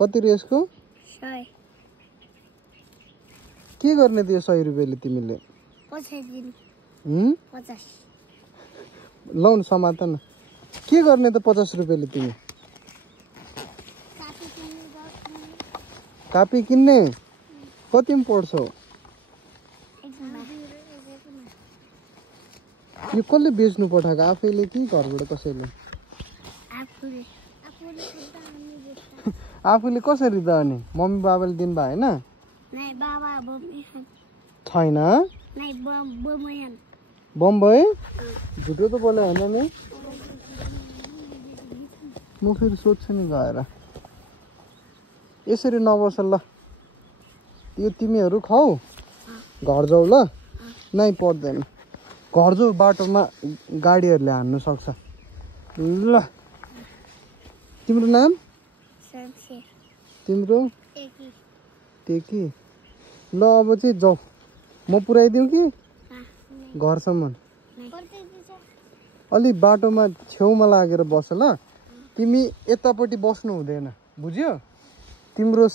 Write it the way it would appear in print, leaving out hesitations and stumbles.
कति रे यसको? 100 के गर्ने त्यो 100 रुपैयाँले तिमीले? 50 लौन समात न। के गर्ने त 50 रुपैयाँले तिमी? कापी किन्ने? कतिमा पढ्छौ? यो कसले बेच्नु पठाएको? आफैले कि घरबाट कसैले? आफूले कसरी त अनि? मम्मी बाबाले दिनुभयो हैन? छैन बम्बई? झुटो त बोले होइन नि? म फेरि सोध्छु नि गएर। यसरी नबस ल। यो तिमीहरू खाऊ, घर जाऊ ल। नै पर्दैन, घर जाऊ, बाटोमा गाडीहरूले हान्नु सक्छ ल। तिम्रो नाम? तिम्रो? टेकी। ल अब चाहिँ जाऊ, म पुऱ्याइदिउँ कि घरसम्म? अलि बाटोमा छेउमा लागेर बस ल। तिमी यतापट्टि बस्नु हुँदैन, बुझ्यो? तिम्रो